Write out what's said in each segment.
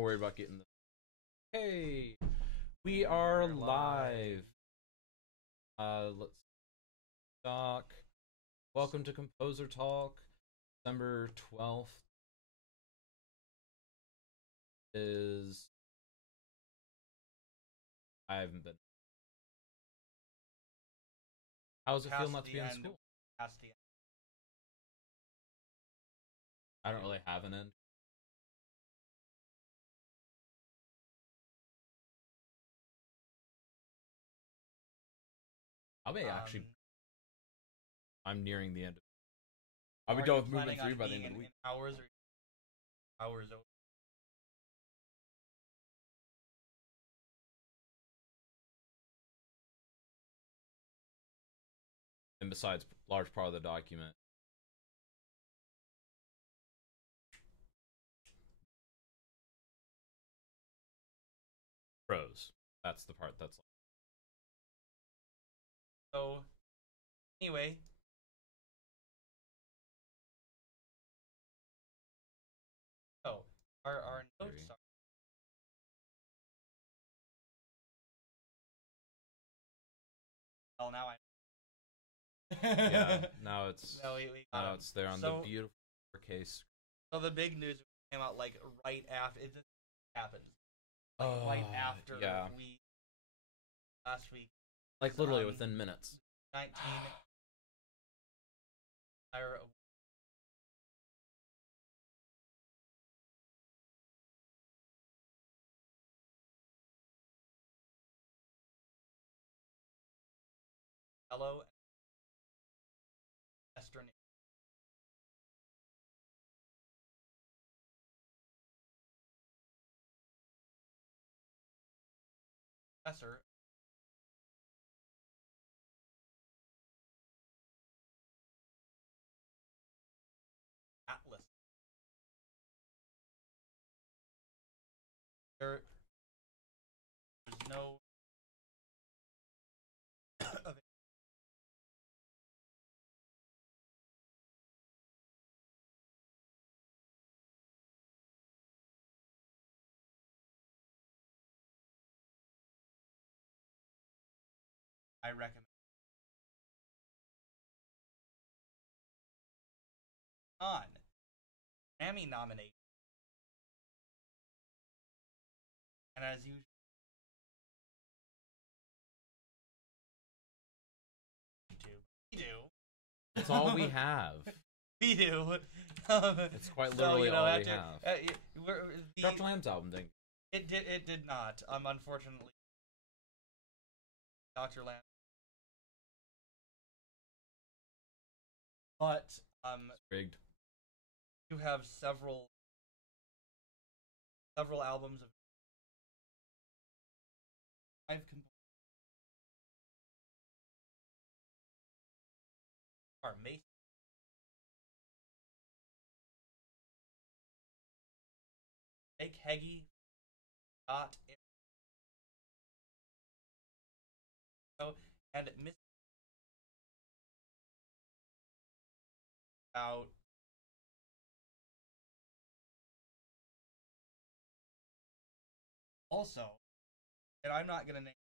worried about getting the. Hey, we are live. Let's talk. Welcome to Composer Talk, December 12th. I haven't been. How's it feel not to be in school? Past the end. I don't really have an end. I may actually. I'm nearing the end. I'll be done with movement 3 by the end of the week. Hours over. And besides, large part of the document. Prose. That's the part that's like. So, anyway. Oh, our notes are. Well, now Yeah, now it's we it's there on the beautiful case. So the big news came out like right after it happened. Like right after last week. Like literally within minutes. 19 Hello Western professor Atlas. There's no of it. I recommend on Grammy nomination, and as usual, we do. It's all we have. We do. It's quite literally all we have. Dr. Lamb's album thing. It did not. Unfortunately, Dr. Lamb. But it's rigged. You have several albums of I've are Mason. Jake Heggie, Scott, and Miss out. Also, and I'm not gonna name.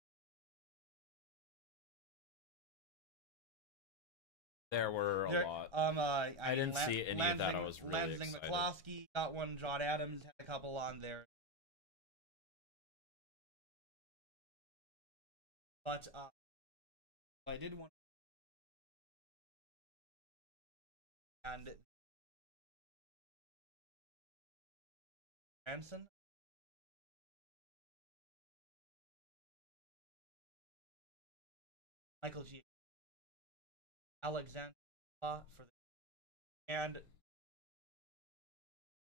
There were a lot. I didn't see any of that. I was really excited. McCloskey got one. John Adams had a couple on there. But I did want and Branson. Michael G. Alexander for the and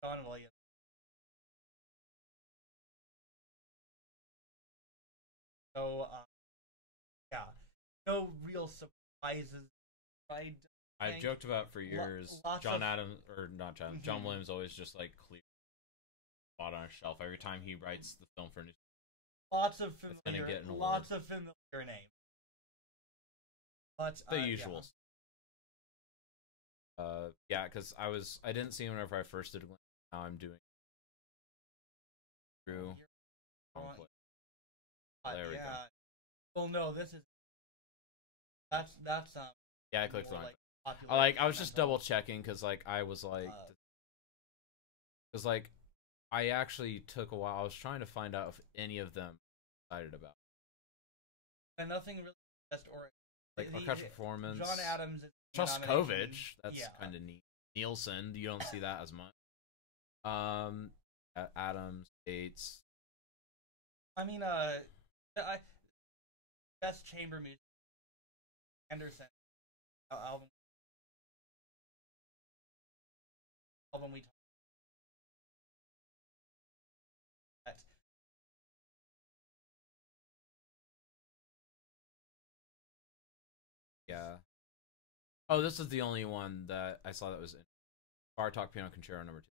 John Williams. So yeah, no real surprises. I've joked about for years. John Adams or not John. John Williams always just like clear spot on a shelf every time he writes the film for new. Lots of familiar names. But the usuals. Yeah, because I didn't see him whenever I first did. Now I'm doing through. There we go. Well, no, this is that's Yeah, I clicked on it. Like, I was just double checking because I was because I actually took a while. I was trying to find out if any of them excited about. And nothing really just or orchestral performance. John Adams. Shostakovich. That's kind of neat. Nielsen. You don't see that as much. Adams, Bates. I mean, best chamber music. Anderson album we talked about. Yeah. Oh, this is the only one that I saw that was in Bartok Piano Concerto number 2.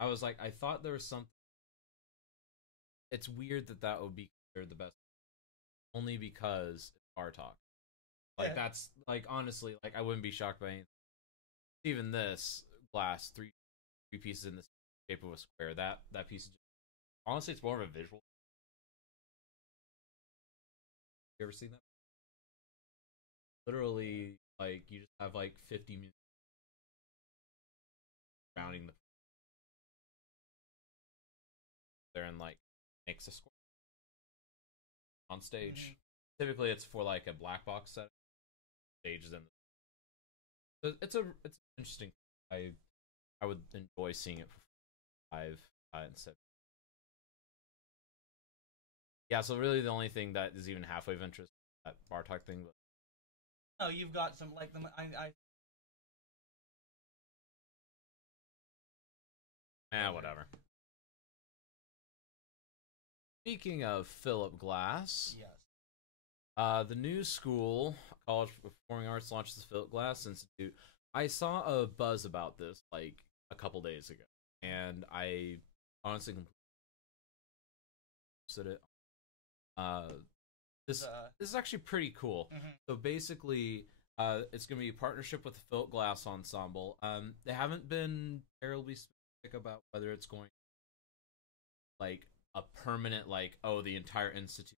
I was like, I thought there was something. It's weird that would be considered the best, only because it's Bartok. That's honestly, I wouldn't be shocked by anything. Even this glass, three pieces in the shape of a square. That piece is honestly, it's more of a visual. You ever seen that? Literally, you just have 50 minutes rounding the there and makes a square on stage. Mm-hmm. Typically, it's for a black box set. Stages in. So it's interesting. I would enjoy seeing it for live instead. Yeah, so really the only thing that is even halfway of interest is that Bartok thing. But oh, you've got some whatever. Speaking of Philip Glass, yes, the new school, College of Performing Arts, launches the Philip Glass Institute. I saw a buzz about this a couple days ago, and I honestly considered it. This is actually pretty cool. Mm-hmm. So basically, it's going to be a partnership with the Philip Glass Ensemble. They haven't been terribly specific about whether it's going a permanent the entire institute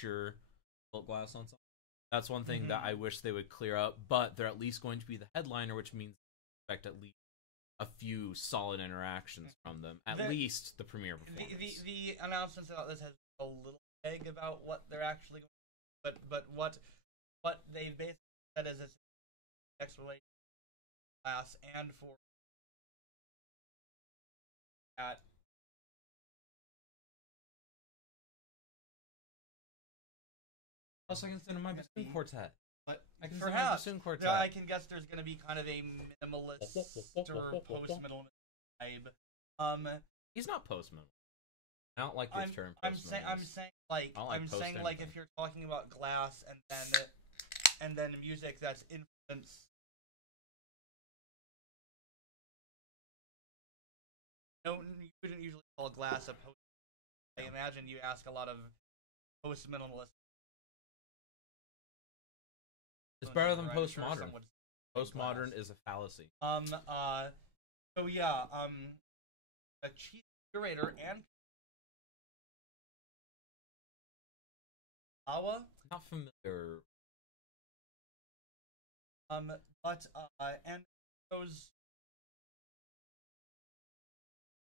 Philip Glass Ensemble. That's one thing that I wish they would clear up, but they're at least going to be the headliner, which means expect at least a few solid interactions from them. At least the premiere performance. The announcements about this has a little vague about what they're actually going to do, but what they've basically said is it's next relation class and for at also, I can send my bassoon quartet. But I can perhaps send quartet. I can guess there's going to be kind of a minimalist or post-minimalist vibe. He's not post-minimalist. I don't like the term post-minimalist. I'm saying if you're talking about Glass and then music that's influenced. No, you wouldn't usually call Glass a post. I imagine you ask a lot of post-minimalist. It's better than postmodern. Postmodern is a fallacy. So yeah, a chief curator and Awa. Not familiar. But and those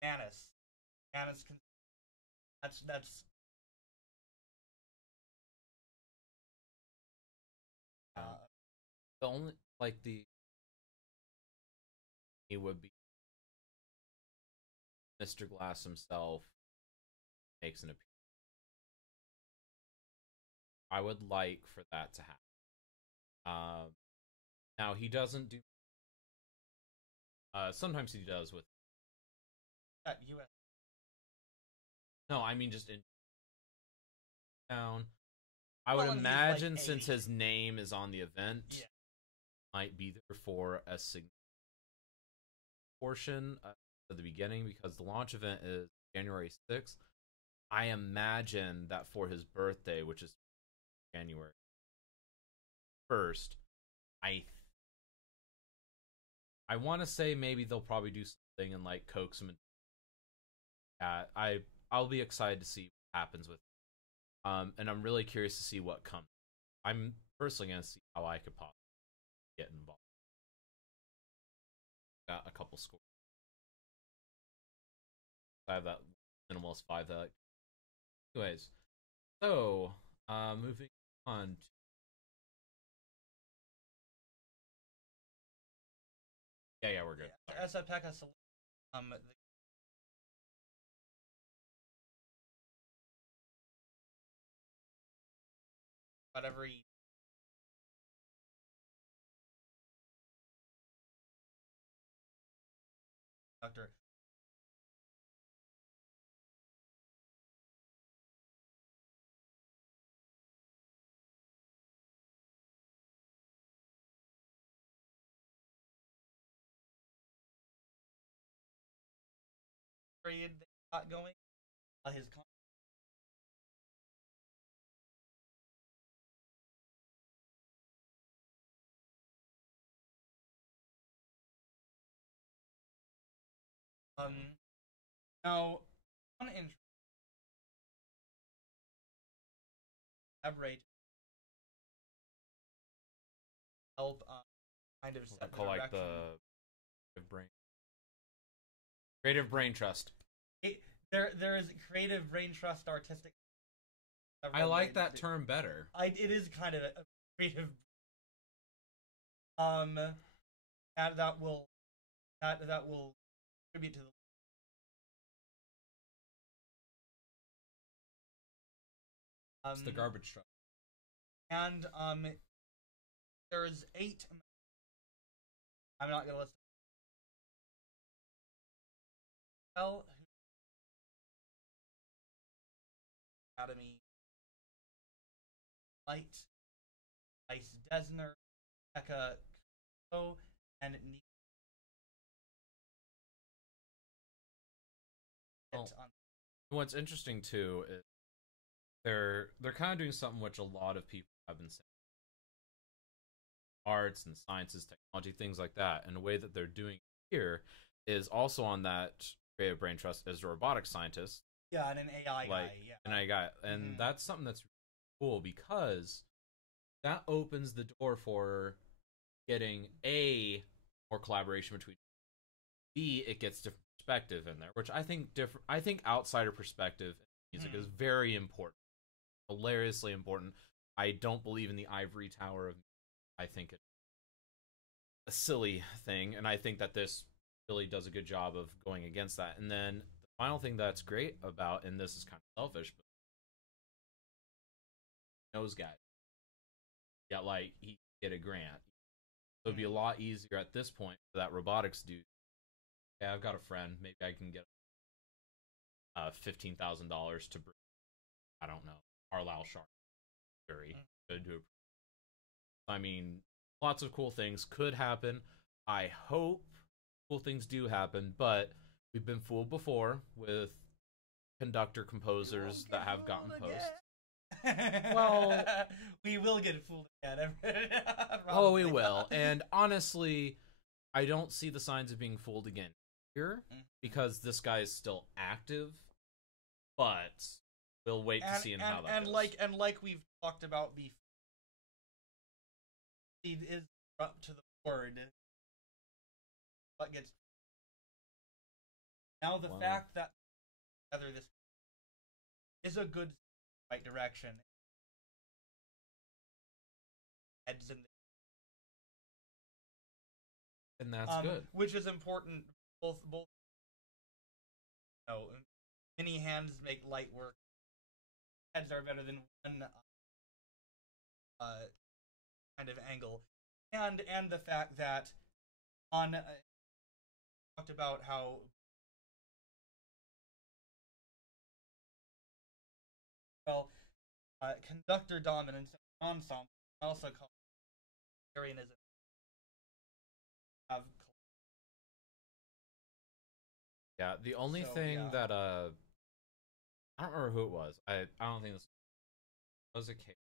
Annis. That's the only he would be Mr. Glass himself makes an appearance. I would like for that to happen. Now he doesn't do. Sometimes he does with. At US. No, I mean just in town. I would imagine since his name is on the event, might be there for a significant portion at the beginning because the launch event is January 6th. I imagine that for his birthday, which is January 1st, I want to say maybe they'll probably do something and coax him. I I'll be excited to see what happens with it. And I'm really curious to see what comes. I'm personally gonna see how I could possibly get involved. Got a couple scores. I have that minimalist 5 that. Anyways, so moving on. Yeah, we're good. Esa-Pekka Salonen, whatever he doctor. Period they got going. His now one interest collaborate help kind of set the Call like direction. the creative brain trust. There is creative brain trust, artistic. I like that term better. It is kind of a creative. And that will contribute to the. It's the garbage truck. And there's 8. I'm not gonna list. Well, Academy, Light, Ice Desner, Eka, and what's interesting too is they're kind of doing something which a lot of people have been saying. Arts and sciences, technology, things like that. And the way that they're doing it here is also on that creative brain trust as a robotics scientist. Yeah, and an AI guy. Yeah, an AI guy, and that's something that's really cool because that opens the door for getting more collaboration between. B, it gets different perspective in there, which I think outsider perspective in music is very important, hilariously important. I don't believe in the ivory tower of. I think it's a silly thing, and I think that this really does a good job of going against that. And then the final thing that's great about, and this is kind of selfish, but those guys, yeah, like he get a grant. So it'd be a lot easier at this point for that robotics dude. Yeah, I've got a friend. Maybe I can get $15,000 to bring. I don't know, Carlisle Shark. Very good to. I mean, lots of cool things could happen. I hope cool things do happen, but we've been fooled before with conductor composers that have gotten posts. Well, we will get fooled again. Oh, we will. And honestly, I don't see the signs of being fooled again here because this guy is still active, but we'll wait to see how that goes. Like we've talked about before, it is up to the board what gets. Now the fact that whether this is a good right direction, heads in, and that's good, which is important. Both. No, many hands make light work. Heads are better than one. Kind of angle, and the fact that talked about how conductor dominance ensemble also called Arianism have. Yeah, the only thing that I don't remember who it was. I don't think this was a case.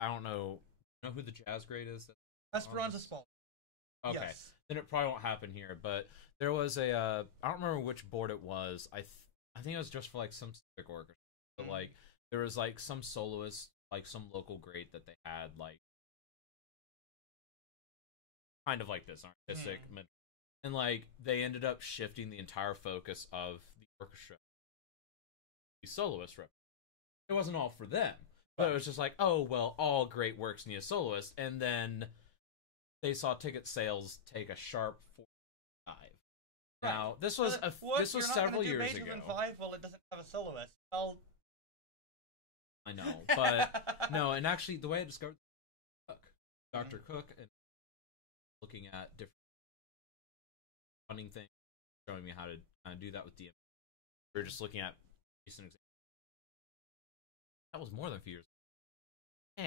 I don't know. You know who the jazz grade is? Esperanza Spalding. Okay, yes. Then it probably won't happen here. But there was a I don't remember which board it was. I think it was just for like some specific orchestra, but like there was like some soloist, like some local great that they had like kind of like this artistic, and like they ended up shifting the entire focus of the orchestra. The soloist rep. It wasn't all for them, but it was just like, oh well, all great works need a soloist, and then they saw ticket sales take a sharp 45. Now this was this was several years ago. 5? Well, it doesn't have a soloist. Well, I know, but no, and actually, the way I discovered Dr. Cook and looking at different funding things, showing me how to kind of do that with DMA. We were just looking at recent examples. That was more than a few years ago.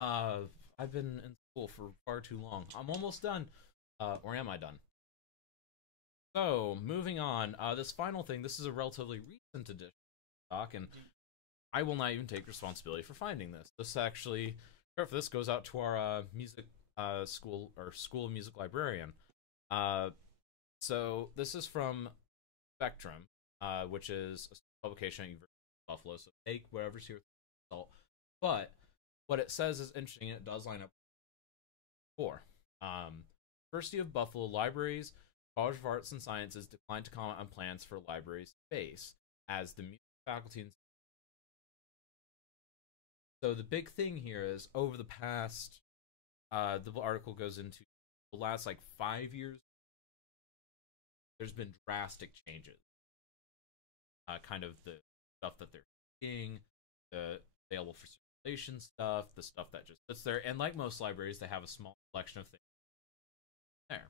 Man, I've been in school for far too long. I'm almost done. Or am I done? So, moving on. This final thing, this is a relatively recent edition of Doc, and I will not even take responsibility for finding this. This actually, this goes out to our music school of music librarian. So this is from Spectrum, which is a publication at University of Buffalo. So take whatever's here with salt. But what it says is interesting, and it does line up for University of Buffalo Libraries, College of Arts and Sciences declined to comment on plans for library space as the music faculty. So the big thing here is over the past, the article goes into the last like 5 years, there's been drastic changes. Kind of the stuff that they're seeing, the available for circulation stuff, the stuff that just sits there, and like most libraries, they have a small collection of things there.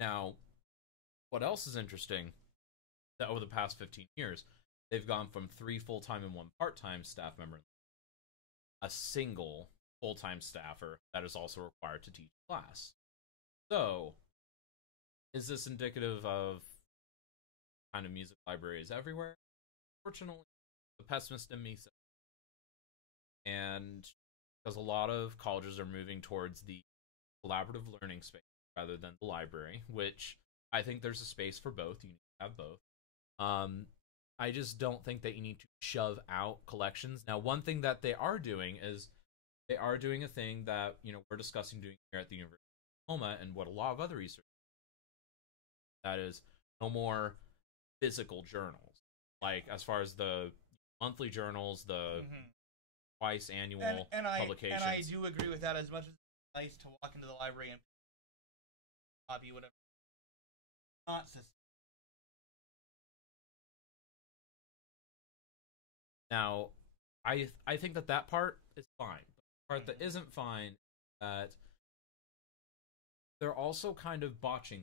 Now, what else is interesting, that over the past 15 years, they've gone from 3 full-time and 1 part-time staff member, a single full-time staffer that is also required to teach class. So, is this indicative of kind of music libraries everywhere? Fortunately, the pessimist in me says, and because a lot of colleges are moving towards the collaborative learning space rather than the library, which I think there's a space for both. You need to have both. I just don't think that you need to shove out collections. Now, one thing that they are doing is they are doing a thing that, you know, we're discussing doing here at the University of Oklahoma, and what a lot of other research, that is no more physical journals. Like, as far as the monthly journals, the twice annual publications. And I do agree with that, as much as it's nice to walk into the library and copy whatever. Not system. Now, I think that part is fine. The part that isn't fine is that they're also kind of botching.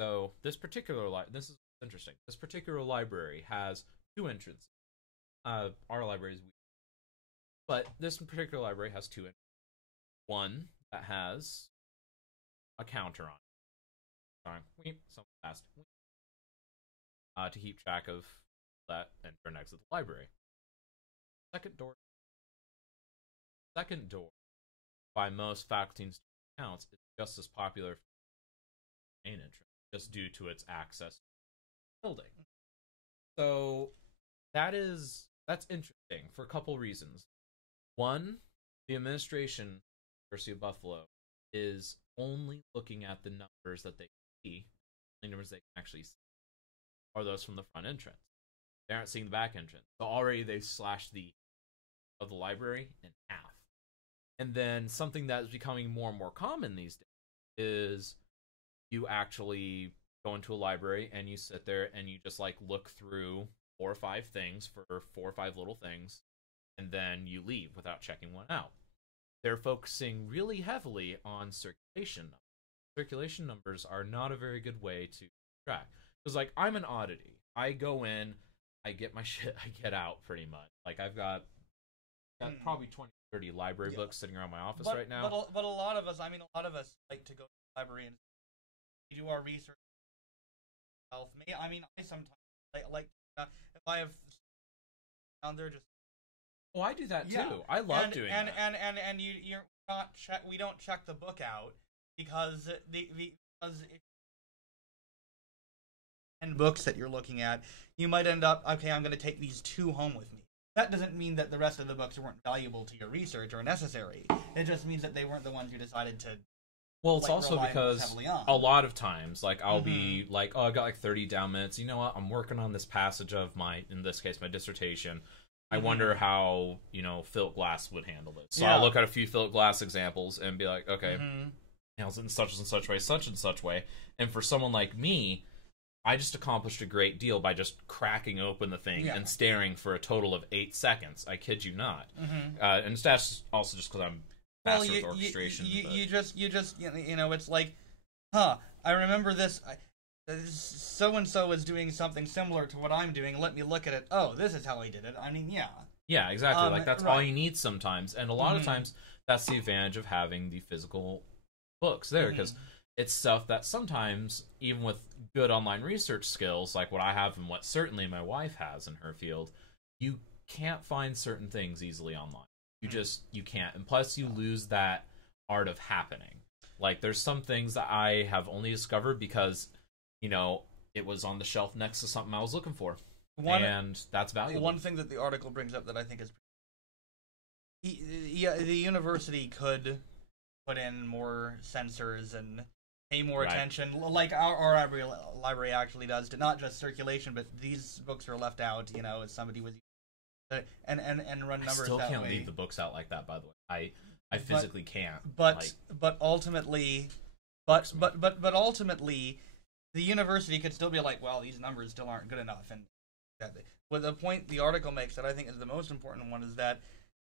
So this particular this is interesting. This particular library has 2 entrances. Our library is weird, but this particular library has 2 entrances. One that has a counter on it. Sorry, something fast. To keep track of that enter and exit the library. Second door, by most faculty and student accounts, is just as popular as the main entrance, just due to its access to the building. So that's interesting for a couple reasons. One, the administration of the University of Buffalo is only looking at the numbers that they see. The numbers they can actually see are those from the front entrance. They aren't seeing the back entrance. So already they've slashed the library in half. And then something that is becoming more and more common these days is you actually go into a library and you sit there and you just like look through 4 or 5 things for 4 or 5 little things, and then you leave without checking one out. They're focusing really heavily on circulation numbers. Circulation numbers are not a very good way to track. Because like, I'm an oddity. I go in, I get my shit, I get out pretty much. Like, I've got probably 20, 30 library books sitting around my office right now. But a lot of us like to go to the library and do our research. I sometimes like if I have down there just. Oh, I do that too. I love doing that. And you're not we don't check the book out because 10 books that you're looking at, you might end up, okay, I'm going to take these 2 home with me. That doesn't mean that the rest of the books weren't valuable to your research or necessary. It just means that they weren't the ones you decided to. Well, it's also because a lot of times, like, I'll be like, oh, I got like 30 down minutes. You know what? I'm working on this passage of in this case, my dissertation. I wonder how, Philip Glass would handle this. So I'll look at a few Philip Glass examples and be like, okay, handles it in such and such way, such and such way. And for someone like me, I just accomplished a great deal by just cracking open the thing and staring for a total of 8 seconds. I kid you not. And that's also just because I'm faster with orchestration. You just, it's like, I remember this. So and so is doing something similar to what I'm doing. Let me look at it. Oh, this is how he did it. I mean, yeah. Yeah, exactly. Like, that's all you need sometimes. And a lot of times, that's the advantage of having the physical books there, because it's stuff that sometimes, even with good online research skills, like what I have and what certainly my wife has in her field, you can't find certain things easily online. You can't. And plus, you lose that art of happening. Like, there's some things that I have only discovered because, it was on the shelf next to something I was looking for. And that's valuable. One thing that the article brings up that I think is... the university could put in more sensors and pay more attention, like our library actually does, to not just circulation, but these books are left out, as somebody was... and run numbers that way. I still can't leave the books out like that, by the way. I physically can't. But ultimately... But ultimately, the university could still be like, well, these numbers still aren't good enough. And the point the article makes that I think is the most important one is that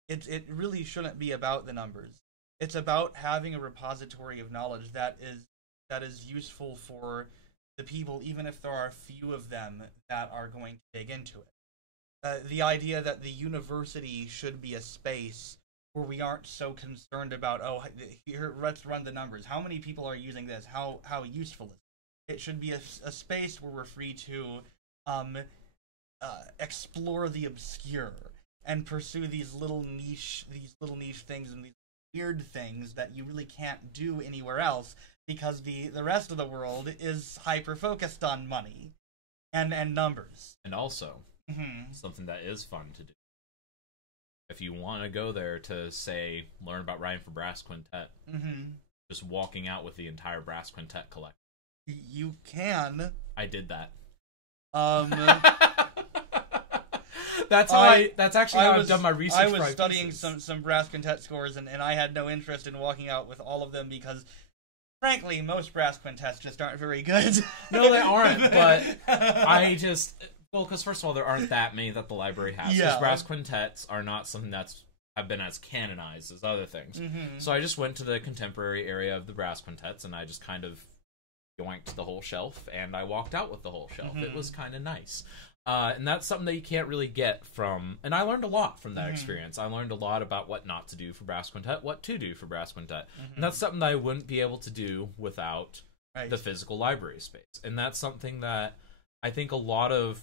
it really shouldn't be about the numbers. It's about having a repository of knowledge that is useful for the people, even if there are few of them that are going to dig into it. The idea that the university should be a space where we aren't so concerned about, here, let's run the numbers. How many people are using this? How useful is it? It should be a space where we're free to explore the obscure and pursue these little niche things and these weird things that you really can't do anywhere else, because the rest of the world is hyper-focused on money and numbers. And also, something that is fun to do. If you want to go there to, say, learn about writing for brass quintet, just walking out with the entire brass quintet collection. You can. I did that. That's actually how I've done my research. I was studying some brass quintet scores, and I had no interest in walking out with all of them because, frankly, most brass quintets just aren't very good. No, they aren't, but I just... Well, because first of all, there aren't that many that the library has. Because brass quintets are not something have been as canonized as other things. So I just went to the contemporary area of the brass quintets, and I just kind of yoinked the whole shelf, and I walked out with the whole shelf. It was kind of nice. And that's something that you can't really get from... And I learned a lot from that experience. I learned a lot about what not to do for brass quintet, what to do for brass quintet. And that's something that I wouldn't be able to do without the physical library space. And that's something that I think a lot of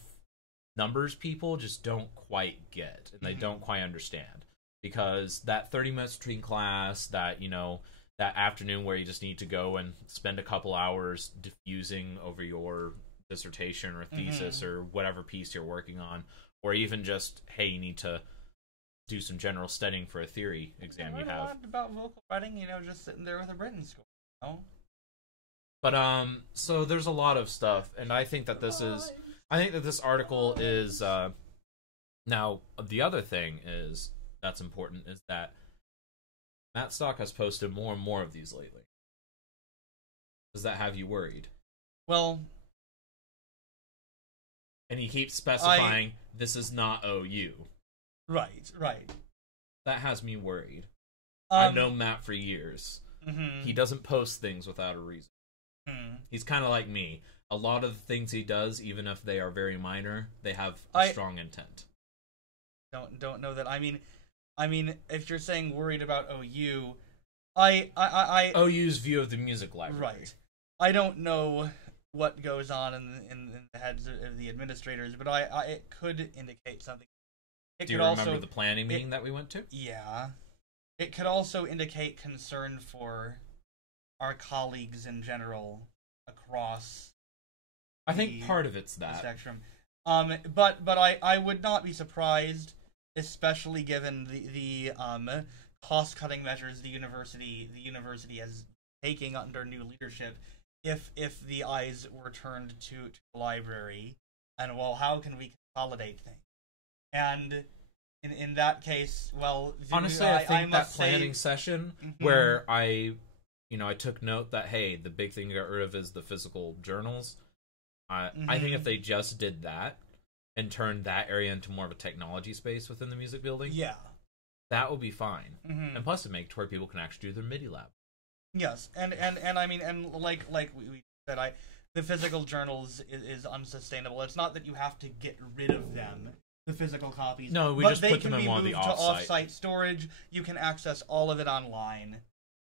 numbers people just don't quite get, and they don't quite understand. Because that 30 minutes between class, that, that afternoon where you just need to go and spend a couple hours diffusing over your dissertation or thesis or whatever piece you're working on, or even just, hey, you need to do some general studying for a theory exam you have. A lot about vocal writing, just sitting there with a Britain school, But, so there's a lot of stuff, and I think that this article is, now, the other thing that's important is that Matt Stock has posted more and more of these lately. Does that have you worried? Well... And he keeps specifying, this is not OU. Right. That has me worried. I've known Matt for years. He doesn't post things without a reason. He's kind of like me. A lot of the things he does, even if they are very minor, they have a strong intent. Don't know that. I mean, if you're saying worried about OU, I OU's view of the music library. Right. I don't know what goes on in the heads of the administrators, but it could indicate something. Do you remember the planning meeting that we went to? Yeah. It could also indicate concern for our colleagues in general across I think part of it's that. Spectrum. But I would not be surprised, especially given the cost-cutting measures the university is taking under new leadership, if the eyes were turned to the library, and well, how can we consolidate things? And in that case, well, honestly, I think that planning session where I took note that, hey, the big thing to get rid of is the physical journals. I think if they just did that and turned that area into more of a technology space within the music building, yeah, that would be fine. And plus, it makes where people can actually do their MIDI lab. Yes, and I mean, and like we said, the physical journals is unsustainable. It's not that you have to get rid of them, the physical copies. No, we just put them in one of the off-site. To off-site storage. You can access all of it online.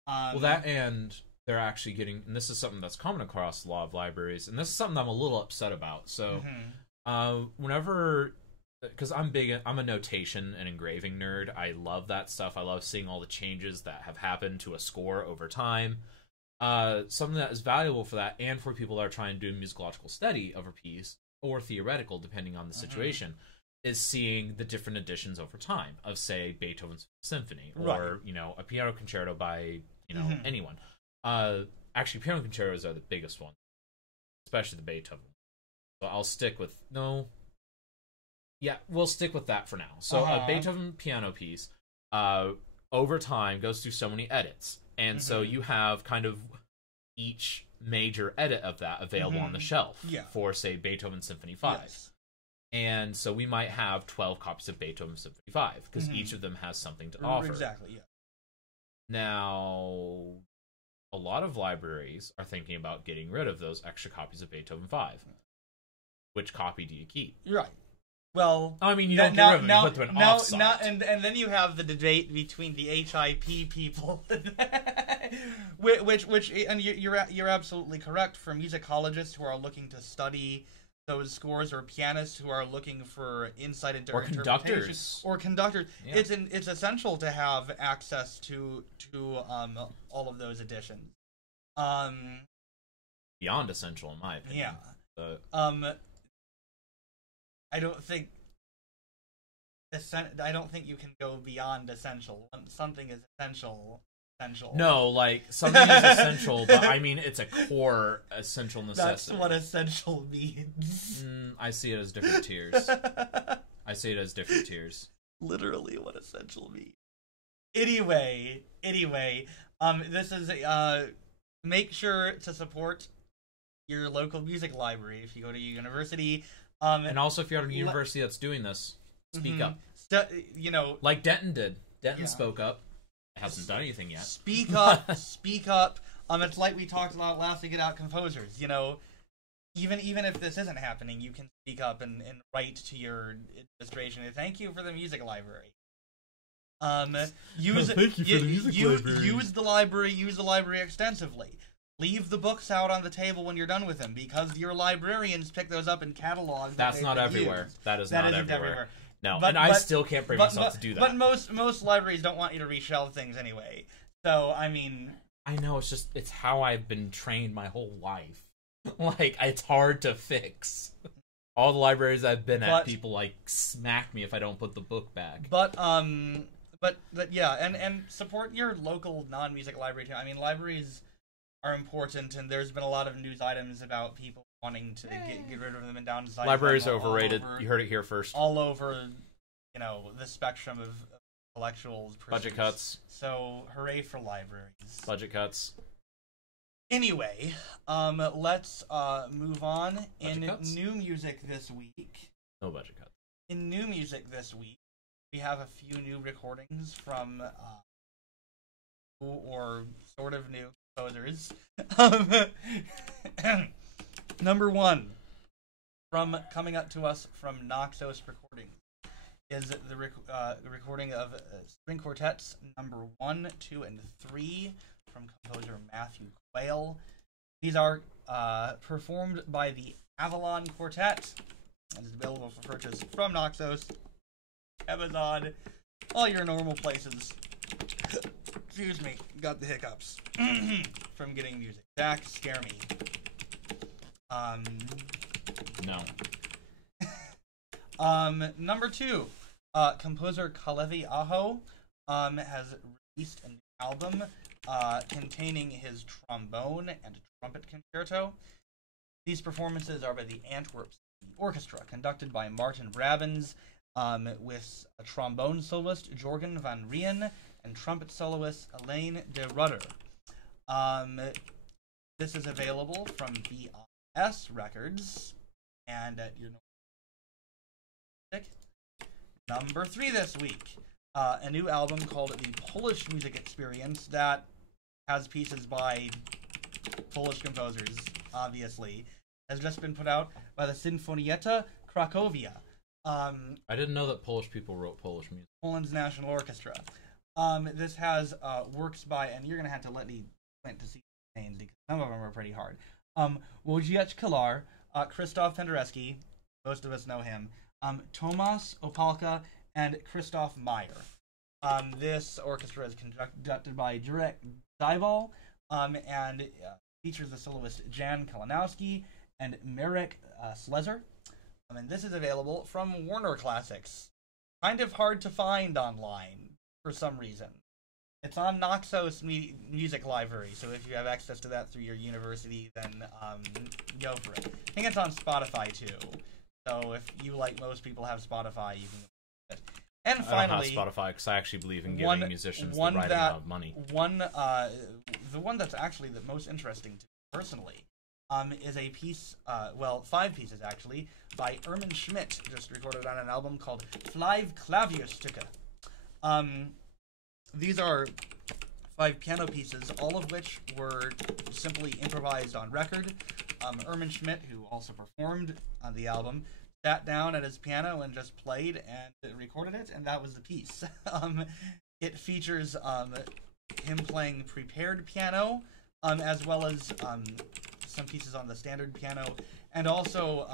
Well, that, and they're actually getting, and this is something that's common across a lot of libraries, and this is something I'm a little upset about. So, whenever, because I'm a notation and engraving nerd, I love that stuff. I love seeing all the changes that have happened to a score over time. Something that is valuable for that, and for people that are trying to do a musicological study of a piece, or theoretical, depending on the situation, is seeing the different editions over time of, say, Beethoven's Symphony, or, a piano concerto by, anyone. Actually, piano concertos are the biggest one, especially the Beethoven. So I'll stick with, we'll stick with that for now. So a Beethoven piano piece, over time, goes through so many edits. And so you have kind of each major edit of that available on the shelf for, say, Beethoven Symphony 5. Yes. And so we might have 12 copies of Beethoven Symphony 5, because each of them has something to offer. Exactly, yeah. Now, a lot of libraries are thinking about getting rid of those extra copies of Beethoven 5. Which copy do you keep? Right. Well, I mean, you don't get rid of them, you put them in off-site. And then you have the debate between the HIP people, which, and you're absolutely correct. For musicologists who are looking to study those scores, or pianists who are looking for insight into interpretation, or conductors, it's essential to have access to all of those editions. Beyond essential, in my opinion. Yeah. I don't think you can go beyond essential. Something is essential. No, like, something is essential, but I mean it's a core essential necessity. That's what essential means. I see it as different tiers. Literally what essential means. Anyway, this is make sure to support your local music library if you go to a university. And also, if you're at a university that's doing this, speak up. Like Denton did. Denton spoke up. It hasn't done anything yet. Speak up. Speak up. It's like we talked about last week about composers. Even if this isn't happening, you can speak up and write to your administration. Thank you for the music library. Use the library extensively. Leave the books out on the table when you're done with them, because your librarians pick those up in catalogs. That's not everywhere. That is not everywhere. No, but I still can't bring myself to do that. But most libraries don't want you to reshelve things anyway. So, I mean... I know, it's how I've been trained my whole life. Like, it's hard to fix. All the libraries I've been at, people, smack me if I don't put the book back. But yeah, and support your local non-music library too. I mean, libraries are important, and there's been a lot of news items about people wanting to get rid of them and downsize. Libraries are overrated. You heard it here first. All over, the spectrum of intellectuals. Budget cuts. So, hooray for libraries. Budget cuts. Anyway, let's move on. Budget cuts? New music this week. No budget cuts. In new music this week, we have a few new recordings from or sort of new composers. Number one, coming up to us from Naxos Recordings, is the recording of String Quartets number 1, 2, and 3 from composer Matthew Quayle. These are performed by the Avalon Quartet, and is available for purchase from Naxos, Amazon, all your normal places. Excuse me, got the hiccups from getting music. Zach, scare me. No. Number 2, composer Kalevi has released a new album containing his trombone and trumpet concerto. These performances are by the Antwerp Orchestra, conducted by Martin Brabants, with a trombone soloist Jorgen van Rijn and trumpet soloist Elaine de Rudder. This is available from BS Records and at your Number 3 this week, a new album called The Polish Music Experience that has pieces by Polish composers, obviously, has just been put out by the Sinfonietta Cracovia. I didn't know that Polish people wrote Polish music. Poland's National Orchestra. This has works by, and you're going to have to let me point to see names because some of them are pretty hard. Wojciech Kilar, Krzysztof Penderecki, most of us know him, Tomasz Opalka, and Krzysztof Meyer. This orchestra is conducted by Jurek Dybal, and features the soloist Jan Kalinowski and Marek Slezer. And this is available from Warner Classics. Kind of hard to find online for some reason. It's on Naxos Music Library, so if you have access to that through your university, then go for it. I think it's on Spotify too. So if you, like most people, have Spotify, you can get it. And finally, I don't have Spotify because I actually believe in giving musicians the right amount of money. The one that's actually the most interesting to me personally is a piece, 5 pieces actually, by Irmin Schmidt, just recorded on an album called Klavierstucke. These are 5 piano pieces, all of which were simply improvised on record. Irmin Schmidt, who also performed on the album, sat down at his piano and just played and recorded it, and that was the piece. It features him playing prepared piano, as well as some pieces on the standard piano, and also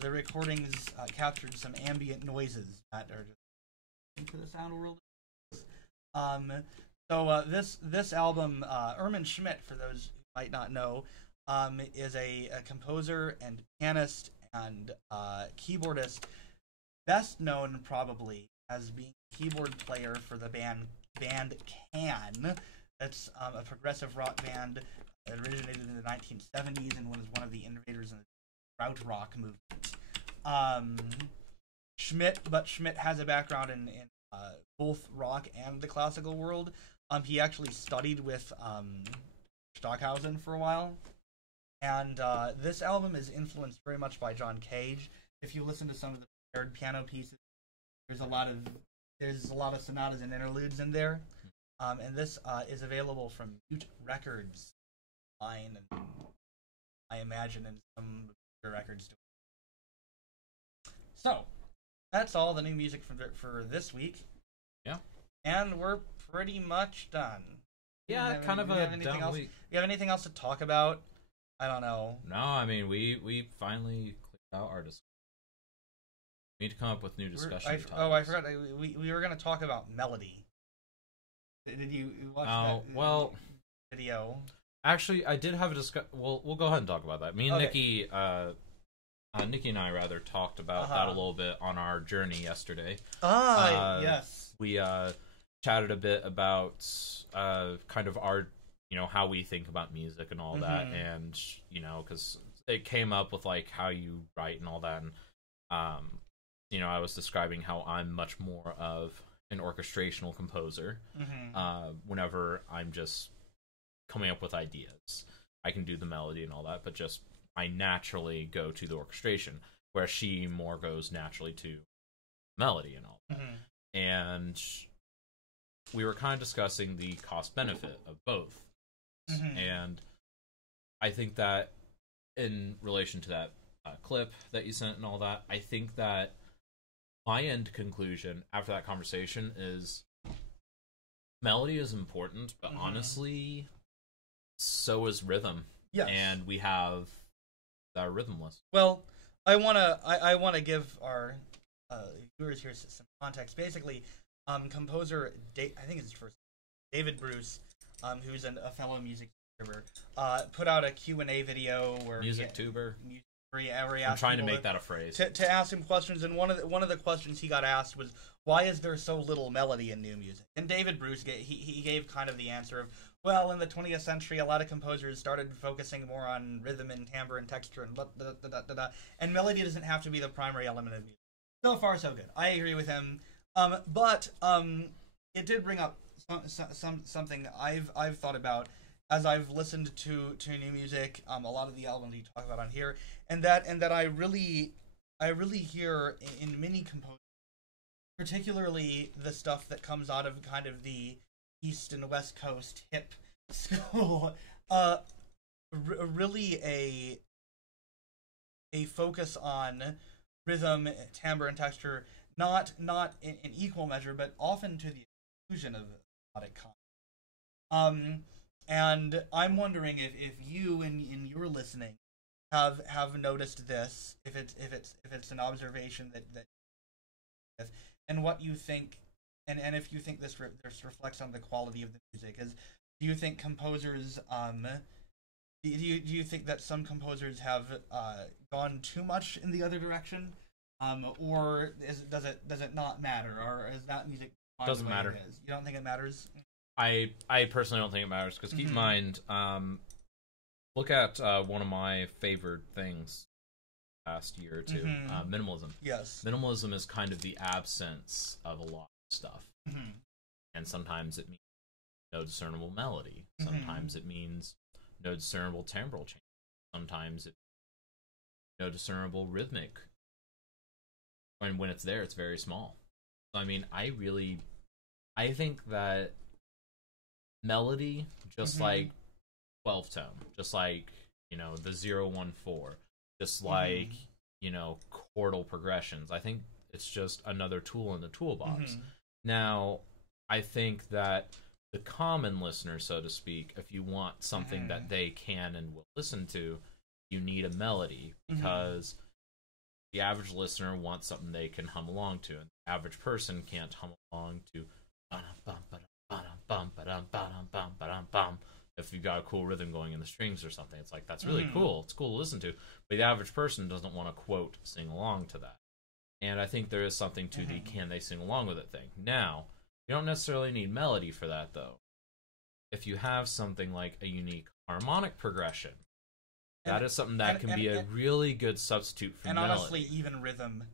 the recordings captured some ambient noises that are just into the sound world. This album, Irmin Schmidt, for those who might not know, is a composer and pianist and keyboardist, best known probably as being a keyboard player for the band Can. That's a progressive rock band that originated in the 1970s and was one of the innovators in the krautrock movement. Schmidt has a background in both rock and the classical world. He actually studied with Stockhausen for a while. And this album is influenced very much by John Cage. If you listen to some of the prepared piano pieces, there's a lot of sonatas and interludes in there. And this is available from Mute Records line, and I imagine in some records too. So that's all the new music for this week. Yeah. And we're pretty much done. Yeah, kind of a down week. You have anything else to talk about? I don't know. No, I mean, we finally cleared out our discussion. We need to come up with new discussion topics. Oh, I forgot. We were going to talk about melody. Did you watch that video? Actually, I did have a discussion. We'll go ahead and talk about that. Me and Nikki, Nikki and I rather talked about that a little bit on our journey yesterday. Yes. We chatted a bit about kind of our, how we think about music and all that, and because it came up with like how you write and all that, and I was describing how I'm much more of an orchestrational composer. Whenever I'm just coming up with ideas, I can do the melody and all that, but just I naturally go to the orchestration, where she more goes naturally to melody and all that. And we were kind of discussing the cost benefit of both. And I think that in relation to that clip that you sent and all that, I think that my end conclusion after that conversation is melody is important, but honestly, so is rhythm. Yes. And we have our rhythm list. Well, I wanna give our viewers here some context. Basically, composer I think it's his first, David Bruce, who's a fellow music YouTuber, put out a Q&A video where where he I'm asked trying to people make that a phrase. to ask him questions, and one of the questions he got asked was, why is there so little melody in new music? And David Bruce he gave kind of the answer of, well, in the 20th century, a lot of composers started focusing more on rhythm and timbre and texture and and melody doesn't have to be the primary element of music. So far, so good. I agree with him. But it did bring up something I've thought about as I've listened to new music. A lot of the albums you talk about on here, and that I really hear in many composers, particularly the stuff that comes out of kind of the East and West Coast hip school, really a focus on rhythm, timbre, and texture, not in equal measure, but often to the exclusion of melodic content. And I'm wondering if you in your listening have noticed this, if it's an observation that and what you think, and if you think this reflects on the quality of the music. Do you think composers do you think that some composers have gone too much in the other direction, or does it not matter, or is that music doesn't matter? You don't think it matters? I personally don't think it matters, because keep in mind, look at one of my favorite things last year or two, minimalism. Yes. Minimalism is kind of the absence of a lot of stuff. And sometimes it means no discernible melody. Sometimes it means no discernible timbral change. Sometimes it no discernible rhythmic. And when it's there, it's very small. So, I mean, I think that melody, just like 12 tone, just like, the 014, just like, chordal progressions, I think it's just another tool in the toolbox. Now, I think that the common listener, so to speak, if you want something that they can and will listen to, you need a melody, because the average listener wants something they can hum along to, and the average person can't hum along to if you've got a cool rhythm going in the strings or something. It's like, that's really cool. It's cool to listen to, but the average person doesn't want to, quote, sing along to that. And I think there is something to the can they sing along with it thing. Now, you don't necessarily need melody for that, though. If you have something like a unique harmonic progression, that is something that can be a really good substitute for melody. And honestly, even rhythm,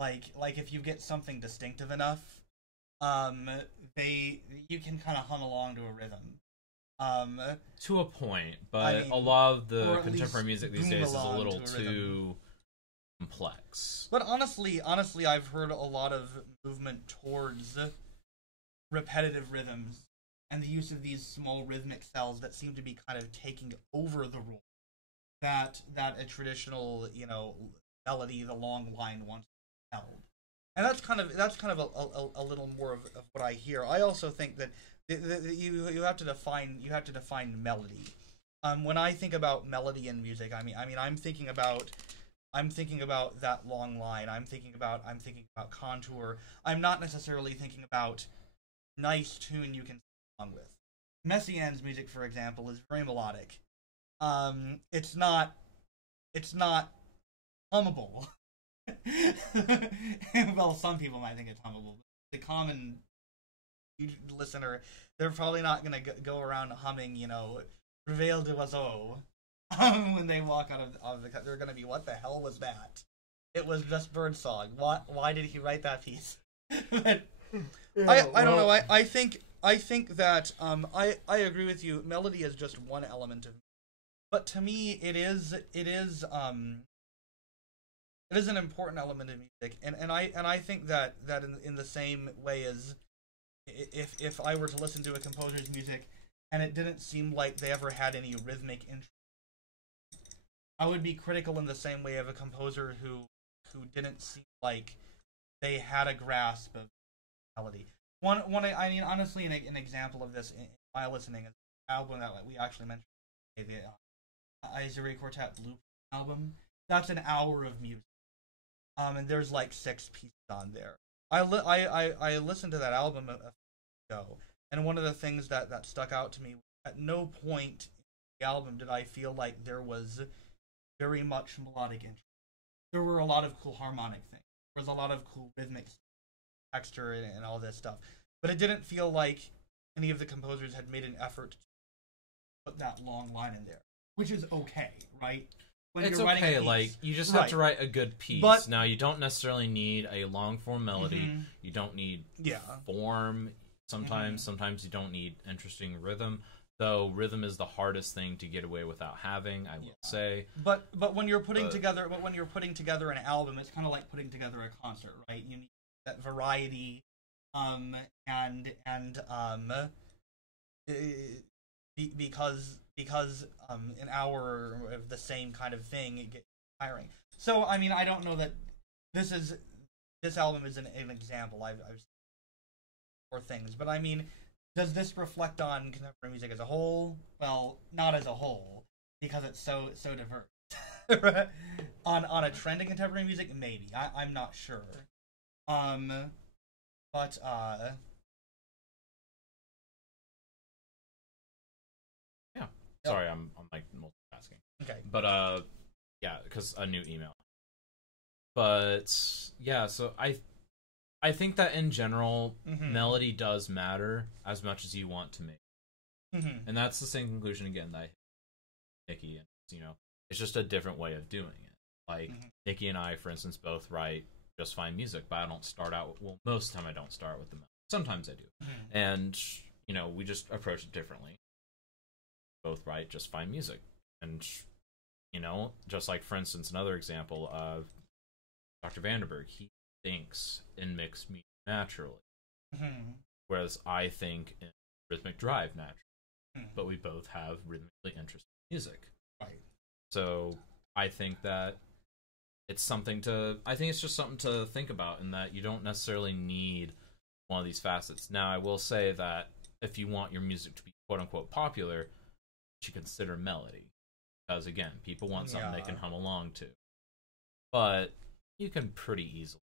like if you get something distinctive enough, you can kind of hum along to a rhythm. To a point, but a lot of the contemporary music these days is a little too complex. But honestly, I've heard a lot of movement towards repetitive rhythms and the use of these small rhythmic cells that seem to be kind of taking over the role that a traditional, melody, the long line once held. And that's kind of a little more of what I hear. I also think that you have to define melody. When I think about melody in music, I mean I'm thinking about that long line. I'm thinking about contour. I'm not necessarily thinking about nice tune you can sing along with. Messiaen's music, for example, is very melodic. It's not hummable. Well, some people might think it's hummable. The common listener, they're probably not going to go around humming, Reveille d'Oiseau when they walk out of the cut. They're going to be, what the hell was that? It was just birdsong. Why did he write that piece? But I don't know. I think that I agree with you. Melody is just one element of, but to me it is an important element of music, and I think that in the same way as if I were to listen to a composer's music and it didn't seem like they ever had any rhythmic interest, I would be critical in the same way of a composer who didn't seem like they had a grasp of melody. I mean, honestly, an example of this in my listening is an album that we actually mentioned, the Iserie Quartet Blueprint album. That's an hour of music, and there's like 6 pieces on there. I listened to that album a few ago, and one of the things that stuck out to me, at no point in the album did I feel like there was very much melodic interest. There were a lot of cool harmonic things. There was a lot of cool rhythmic texture and all this stuff. But it didn't feel like any of the composers had made an effort to put that long line in there, which is okay, right? When it's you're writing okay, a piece, like, you just right. have to write a good piece. But, now, you don't necessarily need a long-form melody. You don't need form. Sometimes you don't need interesting rhythm. Though rhythm is the hardest thing to get away without having, I will say. But when you're putting together an album, it's kind of like putting together a concert, right? You need that variety, because an hour of the same kind of thing it gets tiring. So I mean, I don't know that this album is an example. I've seen more things, but I mean, does this reflect on contemporary music as a whole? Well, not as a whole, because it's so diverse. on a trend in contemporary music, maybe. I'm not sure. But yeah. Sorry, I'm like multitasking. Okay. But yeah, because a new email. But yeah, so I think that in general, melody does matter as much as you want to make. And that's the same conclusion again that Nikki, and it's just a different way of doing it. Like Nikki and I, for instance, both write just fine music, but I don't start out. Well, most of the time I don't start with the melody. Sometimes I do, and we just approach it differently. Both write just fine music, and just like, for instance, another example of Dr. Vandenberg, he thinks in mixed meter naturally, whereas I think in rhythmic drive naturally. But we both have rhythmically interesting music, right? So I think that it's just something to think about, in that you don't necessarily need one of these facets. Now, I will say that if you want your music to be quote unquote popular, you should consider melody, because again, people want something they can hum along to. But you can pretty easily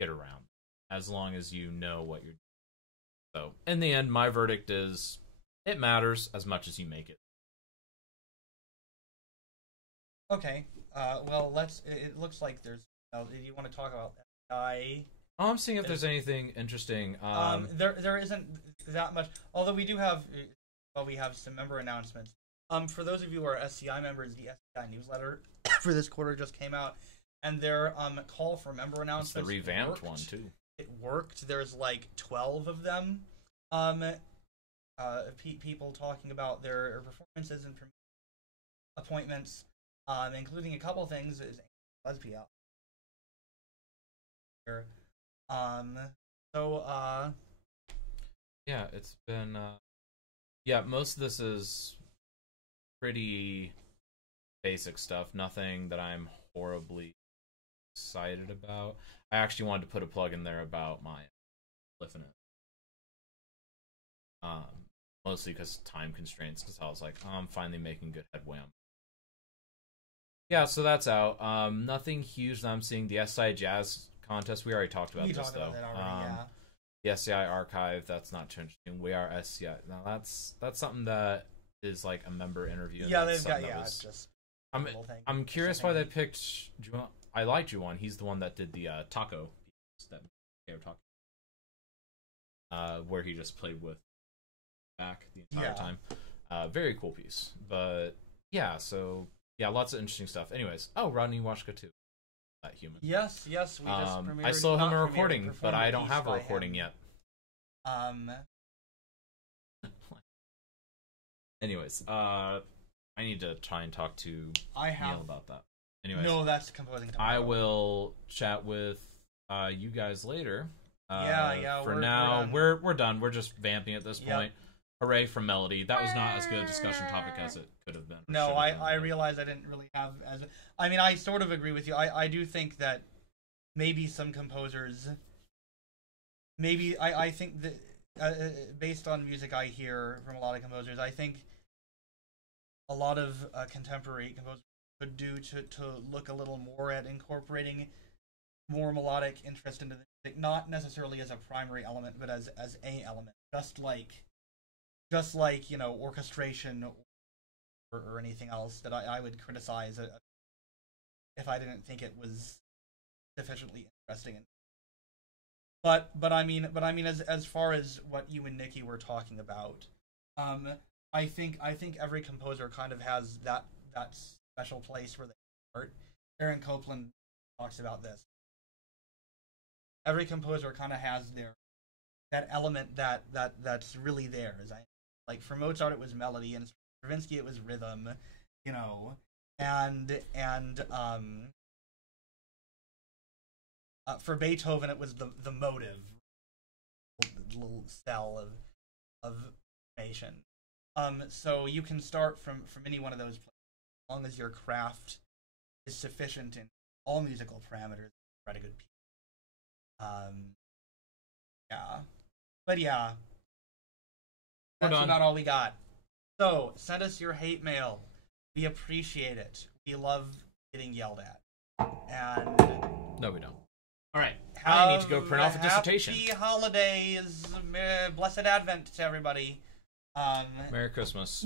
get around, as long as you know what you're doing. So, in the end, my verdict is it matters as much as you make it. Okay. Well, it looks like there's. Do you want to talk about that? I'm seeing if there's anything interesting. There isn't that much. Although we do have. Well, we have some member announcements. For those of you who are SCI members, the SCI newsletter for this quarter just came out, and their call for member announcements. It's the revamped one too. It worked. There's like 12 of them. People talking about their performances and appointments, including a couple things is lesbian. Yeah, it's been most of this is pretty basic stuff, nothing that I'm horribly excited about. I actually wanted to put a plug in there about my Infinite. Mostly because time constraints, because I was like, I'm finally making good headway on. Yeah, so that's out. Nothing huge that I'm seeing. The SI Jazz contest, we already talked about this, though. The SCI archive, that's not too interesting. We are SCI. Now, that's something that is like a member interview. Yeah, they've got, it's just... I'm curious why they picked Juan. I like Juan. He's the one that did the taco piece that they were talking, where he just played with back the entire time. Very cool piece. But yeah, so yeah, lots of interesting stuff. Anyways, Rodney Washka too. That human. Yes, we just premiered. I still have a recording, but I don't have a recording yet. Anyways, I need to try and talk to Neil about that. Anyways, no, that's composing tomorrow. I will chat with you guys later. For now, we're done. We're just vamping at this point. Hooray for melody. That was not as good a discussion topic as it could have been. No, I realized I didn't really have as. I mean, I sort of agree with you. I do think that maybe some composers. Maybe I think that based on music I hear from a lot of composers, I think a lot of contemporary composers could do to look a little more at incorporating more melodic interest into the music, not necessarily as a primary element, but as a element, just like orchestration or anything else that I would criticize if I didn't think it was sufficiently interesting. But I mean as far as what you and Nikki were talking about, I think every composer kind of has that special place where they start. Aaron Copland talks about this. Every composer kind of has that element that's really theirs. Like for Mozart it was melody, and for Stravinsky it was rhythm, you know, and for Beethoven it was the motive, little cell of information. So you can start from any one of those places, as long as your craft is sufficient in all musical parameters to write a good piece. Yeah. But yeah. That's about all we got. So, send us your hate mail. We appreciate it. We love getting yelled at. And no, we don't. Alright. I need to go print off a dissertation. Happy holidays. Blessed Advent to everybody. Merry Christmas.